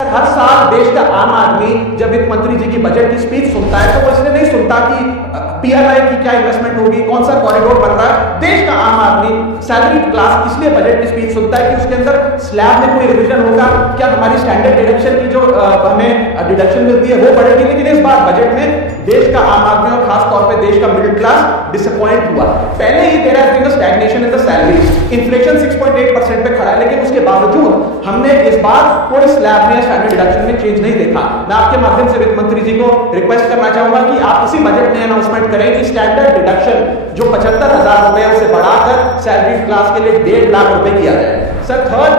हर साल देश का आम आदमी जब वित्त मंत्री जी की बजट की स्पीच सुनता है तो वो इसलिए नहीं सुनता कि पीएलआई की क्या इन्वेस्टमेंट होगी, कौन सा कॉरिडोर बन रहा है। देश का आम आदमी सैलरी क्लास इसलिए बजट की स्पीच सुनता है कि उसके अंदर स्लैब में कोई रिवीजन होगा, क्या हमारी स्टैंडर्ड डिडक्शन की जो हमें डिडक्शन मिलती है वो बढ़ेगी। लेकिन इस बार बजट में देश का आम आदमी और खास तौर पे देश का मिडिल क्लास डिसअपॉइंट हुआ। पहले ही there has been a stagnation in the salaries, inflation 6.8% पे खड़ा है, लेकिन उसके बावजूद हमने इस बार कोई स्लैब में स्टैंडर्ड डिडक्शन में चेंज नहीं देखा। मैं आपके माध्यम से वित्त मंत्री जी को रिक्वेस्ट करना चाहूंगा कि आप इसी बजट में अनाउंसमेंट करें कि स्टैंडर्ड डिडक्शन जो 75,000 रुपए उसे बढ़ाकर सैलरी क्लास के लिए 1.5 लाख रुपए किया जाए। Sir, third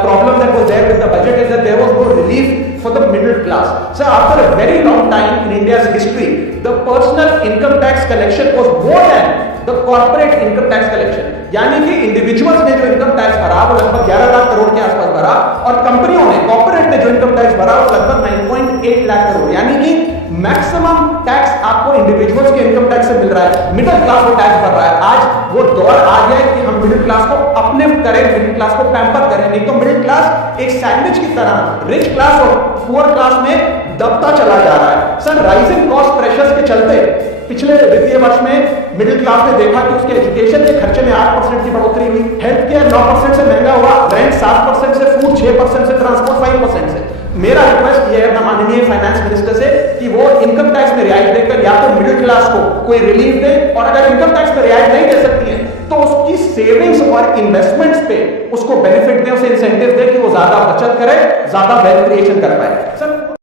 problem that was there with the budget is that there was no relief for the middle class. Sir, after a very long time in India's history, the personal income tax collection was more than the corporate income tax collection. यानी कि individuals ने जो income tax भरा वो लगभग 11 लाख करोड़ के आसपास भरा, और कंपनियों ने, कॉर्पोरेट ने जो इनकम टैक्स भरा वो लगभग 9.8 लाख करोड़। यानी कि मैक्सिमम टैक्स आपको इंडिविजुअल्स के इनकम टैक्स से मिल रहा है, मिडिल क्लास वो टैक्स भर रहा है। आज वो दौर आ गया है कि हम मिडिल क्लास को अपलिफ्ट करें, मिडिल क्लास को पैम्पर करें, नहीं तो मिडिल क्लास एक सैंडविच की तरह रिच क्लास और पुअर क्लास में दबता चला जा रहा है। सर, राइजिंग कॉस्ट प्रेशर्स के चलते पिछले वित्तीय वर्ष में मिडिल क्लास ने देखा कि उसके एजुकेशन के खर्चे में 8% की बढ़ोतरी हुई, हेल्थ केयर 9% से महंगा हुआ, रेंट 7% से, फूड 6% से, ट्रांसपोर्ट 5% से। मेरा रिक्वेस्ट ये है माननीय फाइनेंस मिनिस्टर से कि वो इनकम टैक्स में रियायत देकर या तो मिडिल क्लास को कोई रिलीफ दे, और अगर इनकम टैक्स में रियायत नहीं दे सकती है तो उसकी सेविंग्स और इन्वेस्टमेंट्स पे उसको बेनिफिट दे, उसे इंसेंटिव दे कि वो ज्यादा बचत करे, ज्यादा वेल्थ क्रिएशन कर पाए। सर,